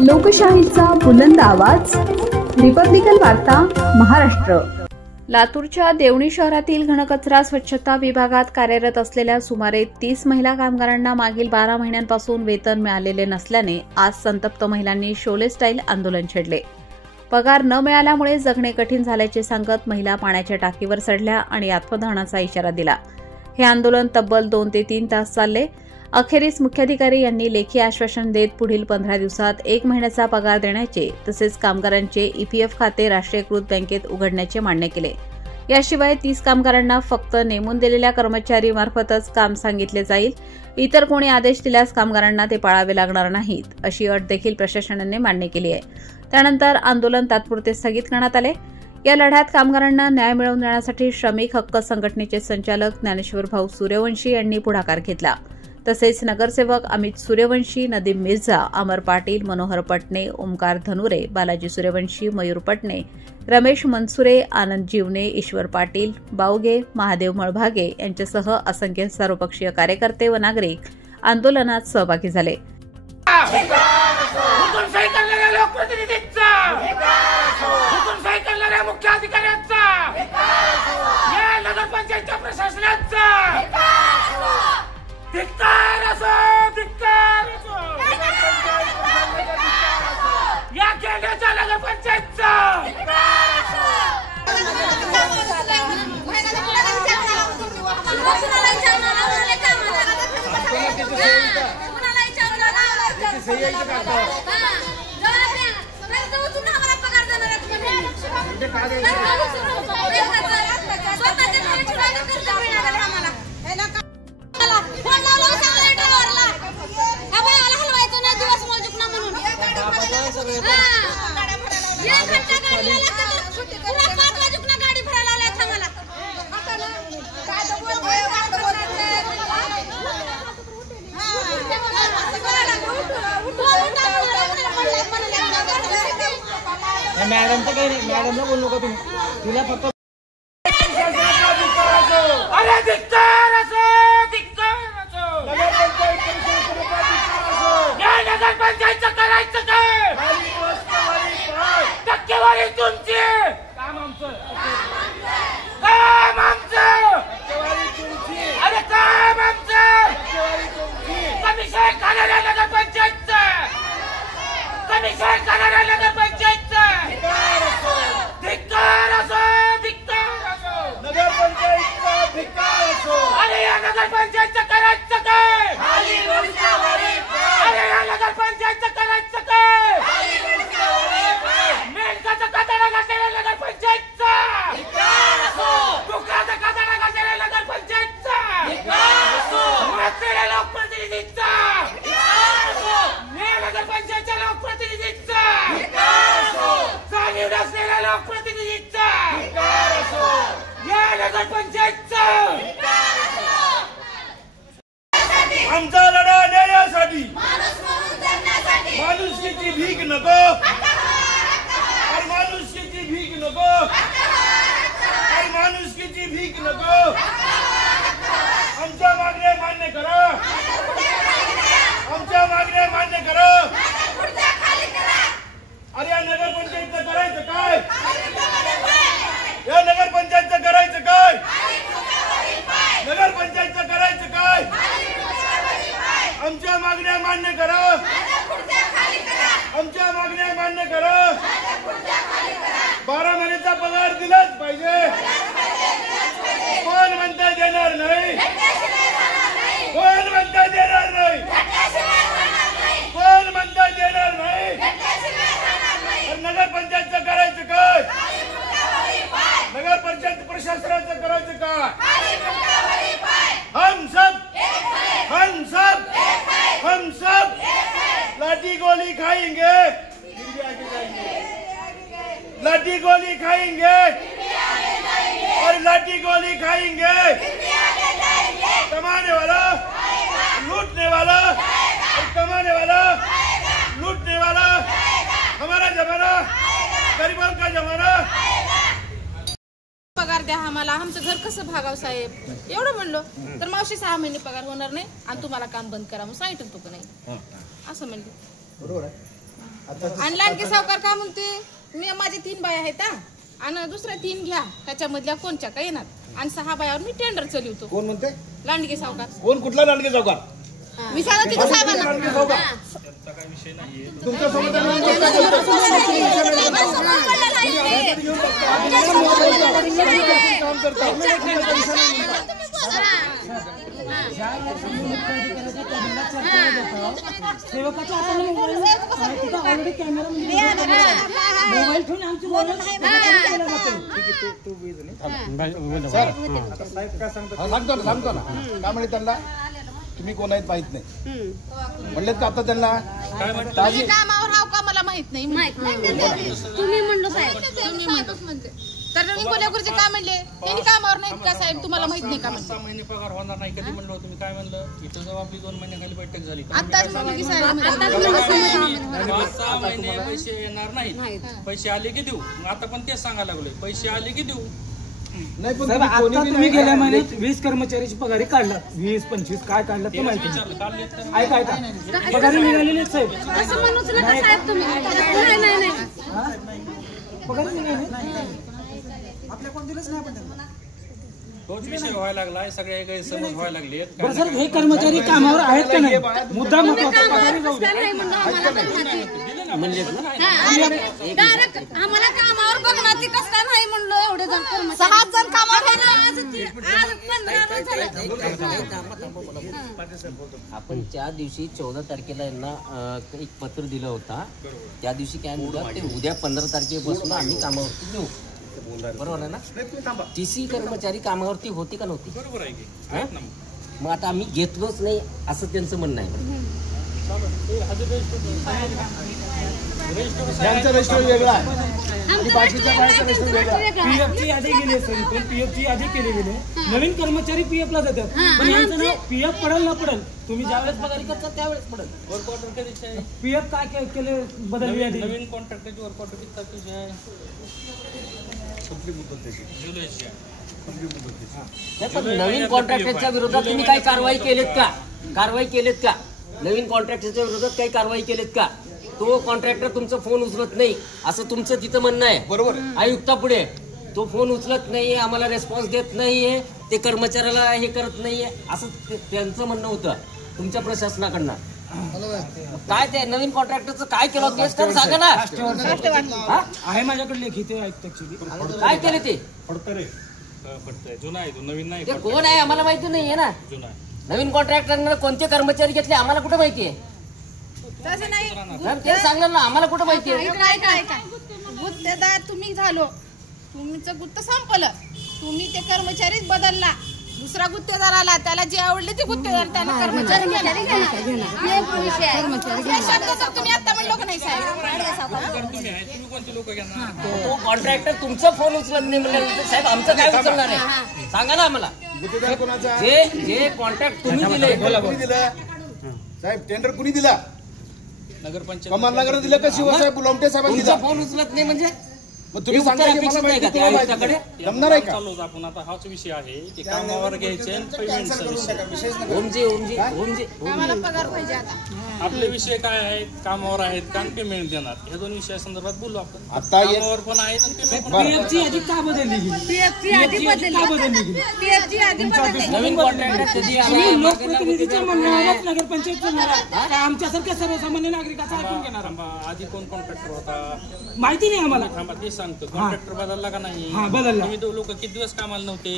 लोकशाहीचा बुलंद आवाज, रिपब्लिकन वार्ता महाराष्ट्र। लातूरच्या देवणी शहरातील घनकचरा स्वच्छता विभागात कार्यरत असलेल्या सुमारे 30 महिला कामगारांना मागील 12 महिन्यांपासून वेतन मिळालेले नसल्याने आज संतप्त महिलांनी शोले स्टाईल आंदोलन छेडले। पगार न मिळाल्यामुळे जगणे कठीण झाल्याचे सांगत महिला पाण्याच्या टाकीवर चढल्या आणि आत्मदहनाचा इशारा दिला। हे आंदोलन तब्बल 2 ते 3 तास चालले। अखेरीस मुख्याधिकारी यांनी लेखी आश्वासन देत पुढील 15 दिवसात 1 महिन्याचा पगार देण्याचे तसेच कामगारांचे ईपीएफ खाते राष्ट्रीयकृत बँकेत उघडण्याचे मान्य केले। याशिवाय 30 कामगारांना फक्त नेमून दिलेल्या कर्मचारी मार्फतच काम सांगितले जाईल, इतर कोणी आदेश दिल्यास कामगारांना ते पाळावे लागणार नाहीत अशी अट देखील प्रशासनाने मान्य केली आहे। त्यानंतर आंदोलन तात्पुरते स्थगित करण्यात आले। या लढ्यात कामगारांना न्याय मिळवून देण्यासाठी श्रमिक हक्क संघटनेचे संचालक ज्ञानेश्वर भाऊ सूर्यवंशी यांनी पुढाकार घेतला। तसेच नगरसेवक अमित सूर्यवंशी, नदीम मिर्झा, अमर पाटील, मनोहर पटणे, ओमकार धनुरे, बालाजी सूर्यवंशी, मयूर पटणे, रमेश मनसुरे, आनंद जीवने, ईश्वर पाटील, बावगे, महादेव मळभागे यांच्यासह असंख्य सर्वपक्षीय कार्यकर्ते व नागरिक आंदोलनात सहभागी झाले। मॅडम तर काही नाही, मॅडमला बोलू नका तुम्ही, तुला फक्त नगरपंचायतचं करायचं काय? टक्केवारी तुमची, काम आमचं, काम आमचं, अरे काम आमचं, कमिशन खाणाऱ्या नगरपंचायतचं, कमिशन खाणाऱ्या नगरपंचायतचं धिक्कार असो, धिक्कार असो, नगरपंचायतचा धिक्कार असो। अरे या नगरपंचायतचं करायचं काय? अरे या नगरपंचायतचं करायचं काय? मेंढकाचा कातडा घातलेल्या नगरपंचायतचा, डुकराचा कातडा घातलेल्या नगरपंचायतचा, म्हाताऱ्या लोकप्रतिनिधींचा, नगरपंचायतच्या लोकप्रतिनिधींचा, जाणीव नसलेल्या लोकप्रतिनिधींचा, या नगरपंचायतचा आमचा लढा देण्यासाठी, माणुसकीची भीक नको, माणुसकीची भीक नको, माणुसकीची भीक नको, आमच्या मागण्या मान्य करा, आमच्या मागण्या मान्य करा। अरे या नगरपंचायतचं करायचं काय? या नगरपंचायतचं करायचं काय? नगरपंचायतचं करायचं काय? आमच्या मागण्या मान्य करा, आमच्या मागण्या मान्य करा। 12 महिन्याचा पगार दिलाच पाहिजे। कोण म्हणता देणार नाही? कोण म्हणता देणार नाही? कोण म्हणता देणार नाही? नगरपंचायतचं करायचं काय? नगरपंचायत प्रशासनाचं करायचं काय? हम सब, हम सब, हम सब लाठी गोली खाएंगे, लाठी गोली खाएंगे और लाठी गोली खाएंगे। कमाने वाला लूटने वाला और कमाने वाला लूटने वाला हमारा जमाना, गरीबों का जमाना। पगार द्या आम्हाला, आमचं घर कसं भागाव साहेब, एवढं म्हणलो तर मावशी 6 महिने पगार होणार नाही आणि तुम्हाला काम बंद करा म्हणून सांगितलं, तो नाही असं म्हणले। बरोबर आहे। आणि लाडके सावकार का म्हणते मी माझे 3 बाया आहेत आणि दुसऱ्या 3 घ्या त्याच्यामधल्या कोणच्या काय येणार आणि 6 बायावर मी टेंडर चालवतो. कोण म्हणते? लांडगे सावकार. कोण? कुठला लांडगे सावकार? मी सांगते की साहेबांना तुमच्या सोबत सेवकाच्या हाताने ऑलरेडी कॅमेरा मोबाईल ठेवून आमची सांगतो ना काय म्हणे त्यांना तुम्ही कोण आहेत माहित नाही म्हणलेत का आता त्यांना तुम्ही कामावर आहो का मला माहित नाही. तुम्ही म्हणलो साहेब तुम्ही म्हणते तर रनिंग कोल्हापूरचे काय म्हणले त्यांनी कामावर नाहीत का साहेब तुम्हाला माहित नाही का? 6 महिने पगार होणार नाही कधी म्हणलो तुम्ही काय म्हणलं इथं जेव्हा आपली 2 महिन्याखाली बैठक झाली आताच म्हणलं की साहेब 6 महिने पैसे येणार नाही पैसे आले की देऊ. आता पण तेच सांगायला लागलोय पैसे आले की देऊ. नाही पण आता तुम्ही गेल्या महिन्यात 20 कर्मचाऱ्याची पगारी काढला 20-25 काय काढला ते माहिती ऐका पगारी निघालेली साहेब पगारी निघाली आपल्या कोण दिलंच नाही पण तोच विषय व्हायला लागलाय सगळे गैरसमज व्हायला लागले. बरं सर हे कर्मचारी कामावर आहेत का नाही मुद्दा महत्वाचा पगारी जाऊ म्हणजे आम्हाला कामावर बघणार ती कसं काय नाही म्हणलो एवढे जण 6 जण कामावर आपण त्या दिवशी 14 तारखेला यांना एक पत्र दिलं होता त्या दिवशी काय म्हणलं ते उद्या 15 तारखेपासून आम्ही कामावरती देऊ. बरोबर आहे ना? TC कर्मचारी कामावरती होती का नव्हती? बरोबर आहे की मग आता आम्ही घेतलोच नाही असं त्यांचं म्हणणं आहे. त्यांचा रजिस्टर वेगळा आहे आणि बाकीच्या बाहेरचा रजिस्टर वेगळा आहे. पीएफची यादी गेली सर इथून पीएफची यादी केली गेली नवीन कर्मचारी पीएफ ला जातात पण यांचं नाव पीएफ पडेल ना पडेल तुम्ही ज्यावेळेस पगारी करता त्यावेळेस पडेल. वर्क ऑर्डर कधीची आहे? पीएफ काय केले बदलली यादी नवीन कॉन्ट्रॅक्टरची वर्क ऑर्डर किती तारखेची आहे? जुलैची आहे. नवीन कॉन्ट्रॅक्टरच्या विरोधात तुम्ही काही कारवाई केलीत का? नवीन कॉन्ट्रॅक्टरच्या विरोधात काही कारवाई केलीत का? तो कॉन्ट्रॅक्टर तुमचा फोन उचलत नाही असं तुमचं तिथं म्हणणं आहे. बरोबर आयुक्तापुढे तो फोन उचलत नाहीये आम्हाला रेस्पॉन्स देत नाहीये ते कर्मचाऱ्याला हे करत नाहीये असं त्यांचं म्हणणं होतं तुमच्या प्रशासनाकडनं. काय ते नवीन कॉन्ट्रॅक्टरचं काय केलं तेच तर सांगा ना. आहे माझ्याकडे लेखी ते आयुक्त काय केले ते पडतंय जुना आहे तो नवीन नाही. ते कोण आहे आम्हाला माहिती नाहीये ना. जुना आहे. नवीन कॉन्ट्रॅक्टरनं कोणते कर्मचारी घेतले आम्हाला कुठं माहिती आहे? तसं नाही ते सांगणार ना आम्हाला कुठं माहिती आहे? काय गुत्तेदार तुम्ही झालो तुमचं गुत्त संपलं तुम्ही ते कर्मचारीच बदलला दुसरा गुत्तेदार आला त्याला जे आवडले ते गुत्तेदार त्याला कर्मचारी तुम्ही आता म्हणलो का नाही साहेब? तुम्ही कोणते लोक घेणार? तो कॉन्ट्रॅक्टर तुमचा फोन उचलत नाही म्हणजे साहेब आमचं काय उचलणार आहे सांगा ना आम्हाला. गुत्तेदार कोणाचा? जे कॉन्ट्रॅक्ट तुम्ही दिले कोणी दिलं साहेब? टेंडर कुणी दिला? नगरपंचायत कमाल नगर दिलं का शिवसाहेब लोमटे साहेबांनी तुमचा दिला? फोन उचलत नाही म्हणजे मग तुम्ही सांगा की मला माहिती तुम्हाला माहिती नाही. जमणार आहे का? चालू आपण आता हाच विषय आहे की कामावर घ्यायचे पेमेंटचा विषय. ओमजी आम्हाला पगार पाहिजे आता. आपले विषय काय आहेत कामावर आहेत का पेमेंट देणार ह्या 2 विषयासंदर्भात बोलू आपण. आता कामावर पण आहेत आणि पेमेंट पीएफची यादी का बदलली गेली नवीन कॉन्ट्रॅक्टर कधी तुम्ही लोकप्रतिनिधीच्या मंडळालाच नगरपंचायत आमच्यासारख्या सर्वसामान्य नागरिकाचा ऐकून घेणार आधी कोण कॉन्ट्रॅक्टर होता माहिती नाही आम्हाला. थांबा ते सांगतो कॉन्ट्रॅक्टर बदलला का नाही? हा बदलला. तुम्ही लोक किती दिवस कामाला नव्हते?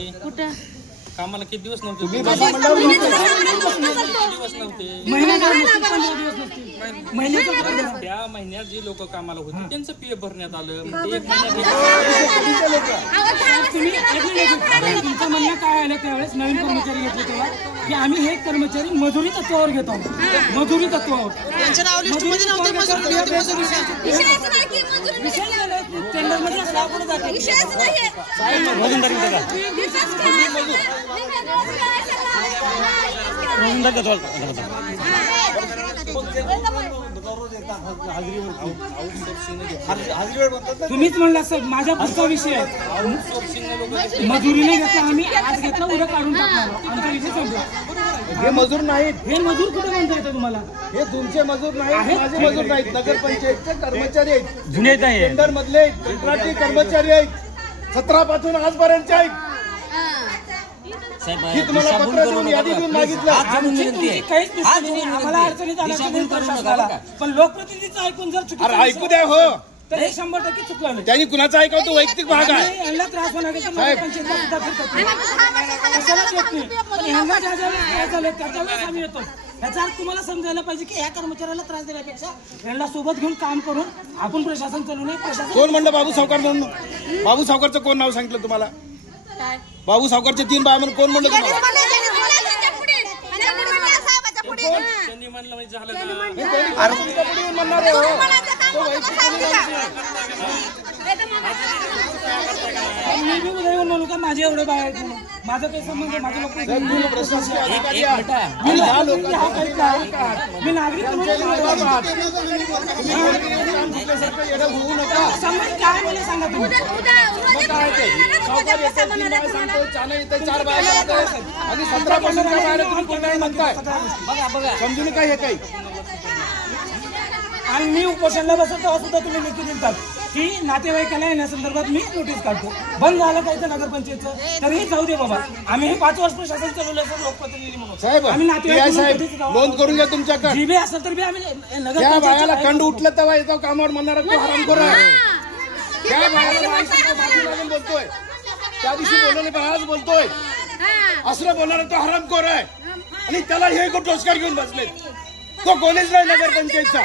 कामाला किती दिवस नव्हते? तुम्ही बसा म्हणल्यावर किती दिवस नव्हते? त्या महिन्यात जे लोक कामाला होते त्यांचं पीएफ भरण्यात आलं. मग ते 1 महिन्यात तुमचं म्हणणं काय आलं त्यावेळेस नवीन कर्मचारी घेतले तेव्हा की आम्ही हे कर्मचारी मजुरी तत्वावर घेतो मजुरी तत्वावर टेंडरमध्ये असला कुठे जाते तुम्हीच म्हणला साहेब माझा पुढचा विषय आहे मजुरीने घेतला आम्ही आज घेतला उद्या काढून टाकणार आमचा विषय संपला. हे मजूर नाहीत. हे मजूर कुठे म्हणता येतं तुम्हाला? हे तुमचे मजूर नाहीत, माझे मजूर नाहीत. नगरपंचायतचे कर्मचारी आहेत, जुने टेंडर मधले कंत्राटी कर्मचारी आहेत, 17 पासून आजपर्यंतचे आहेत. ही तुम्हाला पत्र देऊन यादी देऊन मागितलं. आम्हाला अडचणीत आला, पण लोकप्रतिनिधीचं ऐकून जर चुकी अरे ऐकू द्या हो, तर हे 100% चुकलं नाही. त्यांनी कुणाचा ऐकावं तो वैयक्तिक भाग आहे. यांना त्रास होणार नाही, कशाला येत नाही. पण ह्यांना ज्या ज्या वेळेस त्रास झाले त्याच्या वेळेस आम्ही येतो. याचा अर्थ तुम्हाला समजायला पाहिजे की ह्या कर्मचाऱ्याला त्रास देण्यापेक्षा यांना सोबत घेऊन काम करून आपण प्रशासन चालू नये. प्रशासन कोण म्हणलं बाबू सावकार म्हणून? बाबू सावकारचं कोण नाव सांगितलं तुम्हाला? बाबू सावकारचे 3 बाया म्हणून कोण म्हणलं तुम्हाला? त्यांनी म्हणलं म्हणजे झालं म्हणणार आहे हो. मी बी उद्या येऊन म्हणू का माझे एवढे बाय आहेत म्हणून? माझा काही संबंध, माझे लोक मी नागरिक होऊ नका. काय मला सांगा तुम्ही? आणि 17 पासून काय बाहेर तुम्ही कोणाला म्हणताय? समजून काय हे काही? आणि मी उपोषणला बसतो तेव्हा सुद्धा तुम्ही लेखी देतात की नातेवाईकाला येण्यासंदर्भात मी नोटीस काढतो. बंद झालं काय तर नगरपंचायतचं तरीही जाऊ दे बाबा. आम्ही 5 वर्ष प्रशासन चालवलं असं लोकप्रतिनिधी म्हणून साहेब, आम्ही साहेब नोंद करून घ्या तुमच्याकडे. जीबी असेल तर बी आम्ही त्या बायाला कंड उठलं तेव्हा येतो कामावर म्हणणार तो हरामखोर आहे. त्या बायाला बाजू बोलतोय, त्या दिवशी बोललो नाही पण आज बोलतोय असं बोलणार तो हरामखोर आहे. आणि त्याला हे टोचकार घेऊन बसले. तो कोणीच नाही नगरपंचायतचा.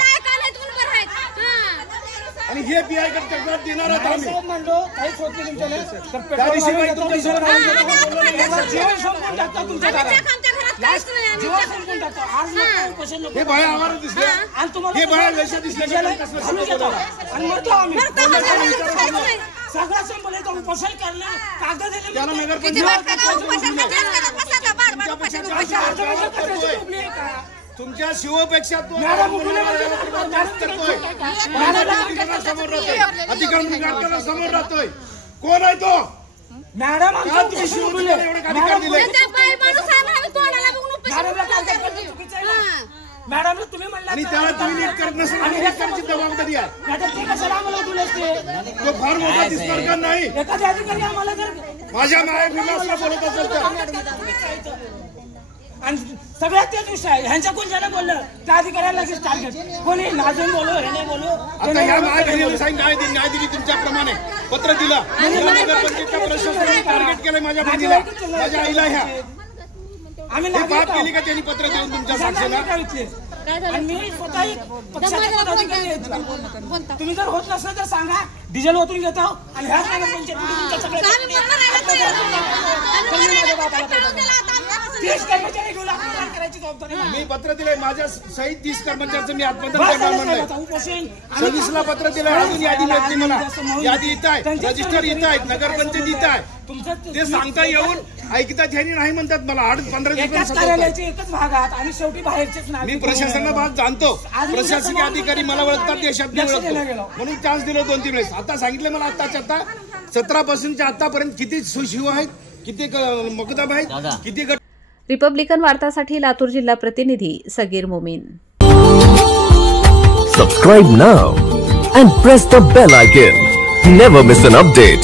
आणि हे पीआय कडे तक्रार देणार आहोत आम्ही. म्हणलो काहीच होत नाही तुमच्याकडे तर त्या दिवशी काही तुमच्या जीवन संपून टाकता तुमच्या घरात. जीवन संपून टाकता. आज लोक उपोषण हे बाया आम्हाला दिसले, आणि तुम्हाला हे बाया वैश्य दिसले. आणि मरतो आम्ही. सगळं संपलं तर उपोषण करणं कागद त्याला तुमच्या शिवपेक्षा तो अधिकार समोर राहतोय. कोण आहे तो? मॅडम तुम्ही शिवला एवढे अधिकार दिले? मॅडम तुम्ही म्हणला आणि त्याला तुम्ही नीट करत नसेल आणि हे करण्याची जबाबदारी आहे. ते कशाला आम्हाला उठवले असते? तो फार मोठा दिसणार का नाही? एखाद्या अधिकारी आम्हाला जर माझ्या विलासला बोलत असेल तर आणि सगळ्यात तेच विषय आहे. ह्यांच्या कोण ज्याला बोललं त्या अधिकाऱ्याला लगेच टार्गेट. कोणी नाजून बोलो हे नाही बोलो. आता ह्या महागाईवर सांगितलं न्याय दिली तुमच्याप्रमाणे पत्र दिलं. नगरपंचायतच्या प्रशासनाने टार्गेट केलं माझ्या बहिणीला, माझ्या आईला. ह्या आम्ही बात केली का त्यांनी पत्र देऊन तुमच्या साक्षीला? आणि मी स्वतःही पक्षाचा पदाधिकारी आहे. तुम्ही जर होत नसलं तर सांगा, डिझेल ओतून घेतो आणि ह्याच नगरपंचायत मी पत्र दिलंय माझ्या सहित 30 कर्मचाऱ्यांचं मी आत्महत्या म्हणलंय. 26ला पत्र दिलंय. अजून यादी मिळत नाही मला. यादी येत आहे, रजिस्टर येत आहेत, नगरपंचायत येत आहे. ते सांगता येऊन ऐकतात ह्यांनी नाही म्हणतात. मला 8-15 दिवस एकच भागात आणि शेवटी बाहेरचेच मी प्रशासनाला भाग जाणतो. प्रशासकीय अधिकारी मला ओळखतात, देशात म्हणून चान्स दिलं 2-3 वेळेस. आता सांगितलं मला आताच्या आता 17 पासूनच्या आतापर्यंत किती शिव आहेत, किती मुकदम आहेत, किती गट. रिपब्लिकन वार्तासाठी लातूर जिल्हा प्रतिनिधी Sagir Momin. Subscribe now and press the bell icon. Never miss an update.